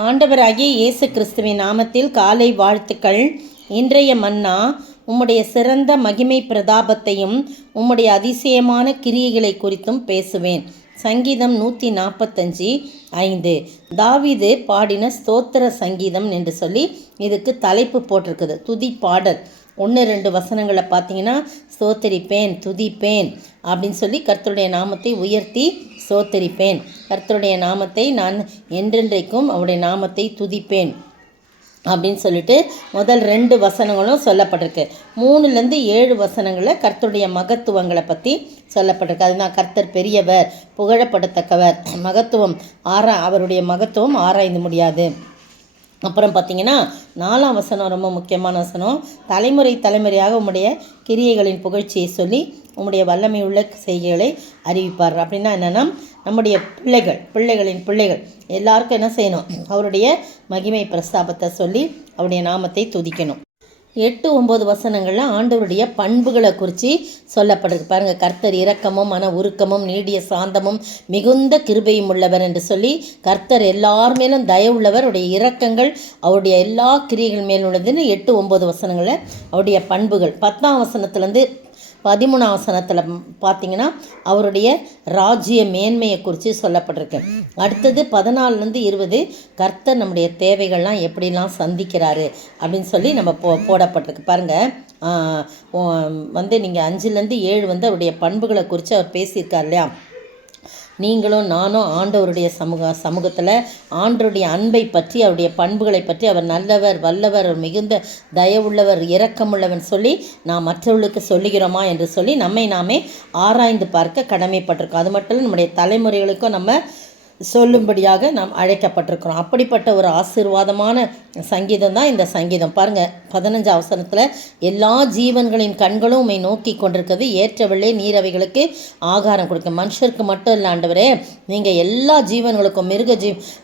ஆண்டவராகிய இயேசு கிறிஸ்துவின் நாமத்தில் காலை வாழ்த்துக்கள். இன்றைய மன்னா, உம்முடைய சிறந்த மகிமை பிரதாபத்தையும் உம்முடைய அதிசயமான கிரியைகளை குறித்தும் பேசுவேன். சங்கீதம் 145:5. தாவீது பாடின ஸ்தோத்திர சங்கீதம் என்று சொல்லி இதுக்கு தலைப்பு போட்டிருக்குது. துதி பாடல் 1-2 வசனங்களை பார்த்தீங்கன்னா, ஸ்தோத்தரிப்பேன், துதிப்பேன் அப்படின்னு சொல்லி கர்த்தருடைய நாமத்தை உயர்த்தி ஸ்தோத்தரிப்பேன், கர்த்தருடைய நாமத்தை நான் என்றென்றைக்கும் அவருடைய நாமத்தை துதிப்பேன் அப்படின்னு சொல்லிட்டு முதல் 2 வசனங்களும் சொல்லப்பட்டிருக்கு. 3-7 வசனங்களில் கர்த்தருடைய மகத்துவங்களை பற்றி சொல்லப்பட்டிருக்கு. அதுதான் கர்த்தர் பெரியவர், புகழப்படத்தக்கவர், மகத்துவம் அவருடைய மகத்துவம் ஆராய்ந்து முடியாது. அப்புறம் பார்த்திங்கன்னா 4ஆம் வசனம் ரொம்ப முக்கியமான வசனம். தலைமுறை தலைமுறையாக உம்முடைய கிரியைகளின் புகழ்ச்சியை சொல்லி உம்முடைய வல்லமை உள்ள செய்கைகளை அறிவிப்பார். அப்படின்னா என்னென்னா, நம்முடைய பிள்ளைகளின் பிள்ளைகள் எல்லாருக்கும் என்ன செய்யணும்? அவருடைய மகிமை பிரஸ்தாபத்தை சொல்லி அவருடைய நாமத்தை துதிக்கணும். 8-9 வசனங்களில் ஆண்டவருடைய பண்புகளை குறித்து சொல்லப்பட்டிருக்கு. பாருங்கள், கர்த்தர் இரக்கமும் மன உருக்கமும் நீடிய சாந்தமும் மிகுந்த கிருபையும் உள்ளவர் என்று சொல்லி, கர்த்தர் எல்லார் மேலும் தயவுள்ளவர், அவருடைய இரக்கங்கள் அவருடைய எல்லா கிரியைகள் மேலும் உள்ளதுன்னு 8-9 வசனங்களில் அவருடைய பண்புகள். 10ஆம் வசனத்துலேருந்து 13ஆம் வசனத்தில் பார்த்தீங்கன்னா அவருடைய ராஜ்ய மேன்மையை குறித்து சொல்லப்பட்டிருக்கு. அடுத்தது 14-20 கர்த்தர் நம்முடைய தேவைகள்லாம் எப்படிலாம் சந்திக்கிறாரு அப்படின்னு சொல்லி நம்ம போடப்பட்டிருக்கு. பாருங்கள், நீங்கள் 5-7 அவருடைய பண்புகளை குறித்து அவர் பேசியிருக்கார் இல்லையா? நீங்களும் நானும் ஆண்டவருடைய சமூகத்தில் ஆண்டவருடைய அன்பை பற்றி, அவருடைய பண்புகளை பற்றி, அவர் நல்லவர், வல்லவர், மிகுந்த தயவுள்ளவர், இரக்கமுள்ளவன் சொல்லி நாம் மற்றவர்களுக்கு சொல்லுகிறோமா என்று சொல்லி நம்மை நாமே ஆராய்ந்து பார்க்க கடமைப்பட்டிருக்கோம். அது மட்டும் இல்லை, நம்முடைய தலைமுறைகளுக்கும் நம்ம சொல்லும்படியாக நாம் அழைக்கப்பட்டிருக்கிறோம். அப்படிப்பட்ட ஒரு ஆசீர்வாதமான சங்கீதம் தான் இந்த சங்கீதம். பாருங்கள், 15ஆம் வசனத்தில் எல்லா ஜீவன்களின் கண்களும் உம்மை நோக்கி கொண்டிருக்கிறது, ஏற்றவள்ளே நீர் அவைகளுக்கு ஆகாரம் கொடுக்க. மனுஷருக்கு மட்டும் இல்லை ஆண்டவரே, நீங்கள் எல்லா ஜீவன்களுக்கும், மிருக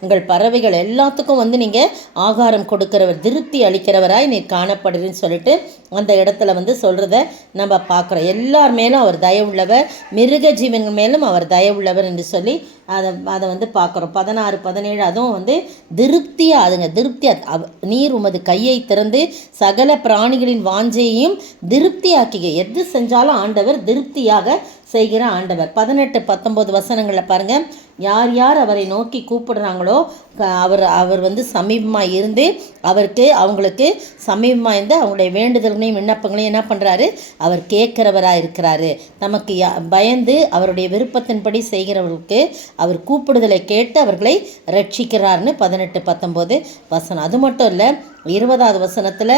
உங்கள் பறவைகள் எல்லாத்துக்கும் நீங்கள் ஆகாரம் கொடுக்கிறவர், திருப்தி அளிக்கிறவராய் நீர் காணப்படுறீன்னு சொல்லிட்டு அந்த இடத்துல சொல்கிறத நம்ம பார்க்குறோம். எல்லார் மேலும் அவர் தயவுள்ளவர், மிருக ஜீவன்கள் மேலும் அவர் தயவுள்ளவர் என்று சொல்லி அதை பார்க்குறோம். 16-17 அதுவும் திருப்தியாக திருப்தியாக நீர் உமது கையை திறந்து சகல பிராணிகளின் வாஞ்சையையும் திருப்தியாக்கி. எது செஞ்சாலும் ஆண்டவர் திருப்தியாக செய்கிற ஆண்டவர். 18-19 வசனங்களில் பாருங்கள், யார் யார் அவரை நோக்கி கூப்பிடுறாங்களோ அவர் சமீபமாக இருந்து அவங்களுக்கு சமீபமாக இருந்து அவங்களுடைய வேண்டுதல்களையும் விண்ணப்பங்களையும் என்ன பண்ணுறாரு? அவர் கேட்குறவராக இருக்கிறாரு. நமக்கு பயந்து அவருடைய விருப்பத்தின்படி செய்கிறவர்களுக்கு அவர் கூப்பிடுதலை கேட்டு அவர்களை ரட்சிக்கிறார்னு 18-19 வசனம். அது மட்டும் இல்லை, 20ஆவது வசனத்தில்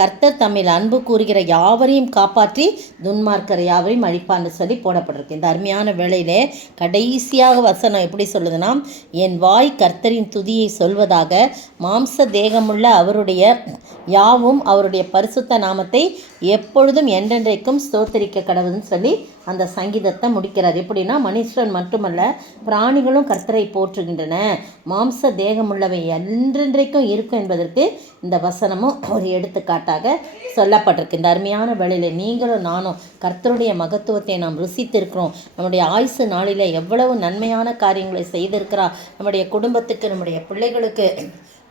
கர்த்தர் தம்மில் அன்பு கூறுகிற யாவரையும் காப்பாற்றி துன்மார்க்கர் யாவரையும் அழிப்பான்னு சொல்லி போடப்பட்டிருக்கு. இந்த அருமையான வேளையிலே கடைசியாக வசனம் எப்படி சொல்லுதுன்னா, என் வாய் கர்த்தரின் துதியை சொல்வதாக, மாம்ச தேகமுள்ள அவருடைய யாவும் அவருடைய பரிசுத்த நாமத்தை எப்பொழுதும் என்றென்றைக்கும் ஸ்தோத்தரிக்க கடவுள்னு சொல்லி அந்த சங்கீதத்தை முடிக்கிறார். எப்படின்னா, மனுஷன் மட்டுமல்ல பிராணிகளும் கர்த்தரை போற்றுகின்றன, மாம்ச தேகமுள்ளவை என்றென்றைக்கும் இருக்கும் என்பதற்கு இந்த வசனமும் ஒரு எடுத்துக்காட்டாக சொல்லப்பட்டிருக்கு. இந்த அருமையான வேளையில் நீங்களும் நானும் கர்த்தருடைய மகத்துவத்தை நாம் ருசித்திருக்கிறோம். நம்முடைய ஆயுசு நாளில் எவ்வளவு நன்மையான காரியங்களை செய்திருக்கிறார். நம்முடைய குடும்பத்துக்கு, நம்முடைய பிள்ளைகளுக்கு,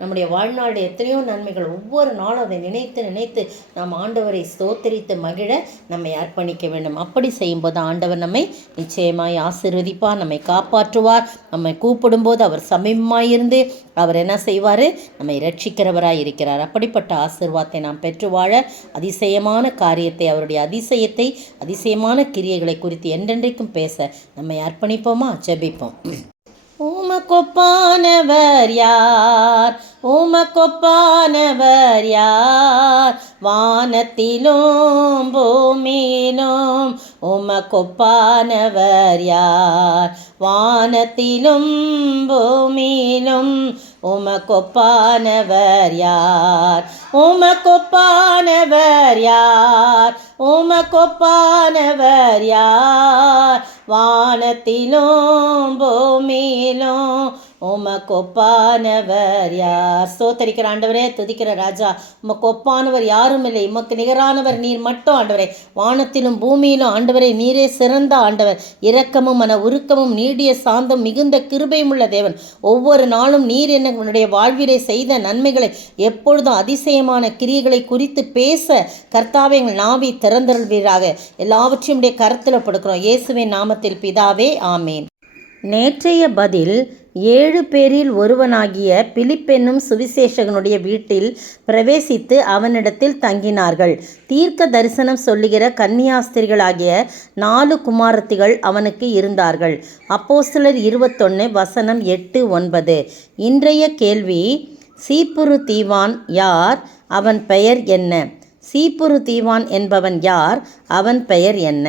நம்முடைய வாழ்நாளுடைய எத்தனையோ நன்மைகள். ஒவ்வொரு நாளும் அதை நினைத்து நினைத்து நாம் ஆண்டவரை ஸ்தோத்தரித்து மகிழ நம்மை அர்ப்பணிக்க வேண்டும். அப்படி செய்யும்போது ஆண்டவர் நம்மை நிச்சயமாய் ஆசீர்வதிப்பார், நம்மை காப்பாற்றுவார். நம்மை கூப்பிடும்போது அவர் சமீபமாயிருந்து அவர் என்ன செய்வார்? நம்மை ரட்சிக்கிறவராய் இருக்கிறார். அப்படிப்பட்ட ஆசீர்வாதத்தை நாம் பெற்று வாழ அதிசயமான காரியத்தை, அவருடைய அதிசயத்தை, அதிசயமான கிரியைகளை குறித்து என்றென்றைக்கும் பேச நம்மை அர்ப்பணிப்போமா? ஜெபிப்போம். உமக்கொப்பானவர் யார்? உமக்கொப்பானவர் யார்? வானத்திலும் பூமியிலும் உமக்கொப்பானவர் யார்? வானத்திலும் பூமியிலும் உமக்கொப்பானவர் யார்? உமக்கொப்பானவர் யார்? உமக்கொப்பானவர் யார்? வானத்திலும் பூமியிலும் உமக்கு ஒப்பானவர் யார்? ஸ்தோத்தரிக்கிற ஆண்டவரே, துதிக்கிற ராஜா, உமக்கு ஒப்பானவர் யாரும் இல்லை, உமக்கு நிகரானவர் நீர் மட்டும் ஆண்டவரே. வானத்திலும் பூமியிலும் ஆண்டவரே நீரே சிறந்த ஆண்டவர். இரக்கமும் மன உருக்கமும் நீடிய சாந்தம் மிகுந்த கிருபையும் உள்ள தேவன். ஒவ்வொரு நாளும் நீர் என்னுடைய வாழ்விலே செய்த நன்மைகளை, எப்பொழுதும் அதிசயமான கிரியைகளை குறித்து பேச கர்த்தாவே எங்கள் நாவை திறந்தருள்வீராக. எல்லாவற்றையும் உடைய கருத்தில் படுக்கிறோம் இயேசுவின் நாமத்தில் பிதாவே, ஆமேன். நேற்றைய பதில் 7 பேரில் ஒருவனாகிய பிலிப்பென்னும் சுவிசேஷகனுடைய வீட்டில் பிரவேசித்து அவனிடத்தில் தங்கினார்கள். தீர்க்க தரிசனம் சொல்லுகிற கன்னியாஸ்திரிகளாகிய 4 குமாரத்திகள் அவனுக்கு இருந்தார்கள். அப்போஸ்தலர் 21 வசனம் 8-9. இன்றைய கேள்வி: சீப்புரு தீவான் யார்? அவன் பெயர் என்ன? சீப்புரு தீவான் என்பவன் யார்? அவன் பெயர் என்ன?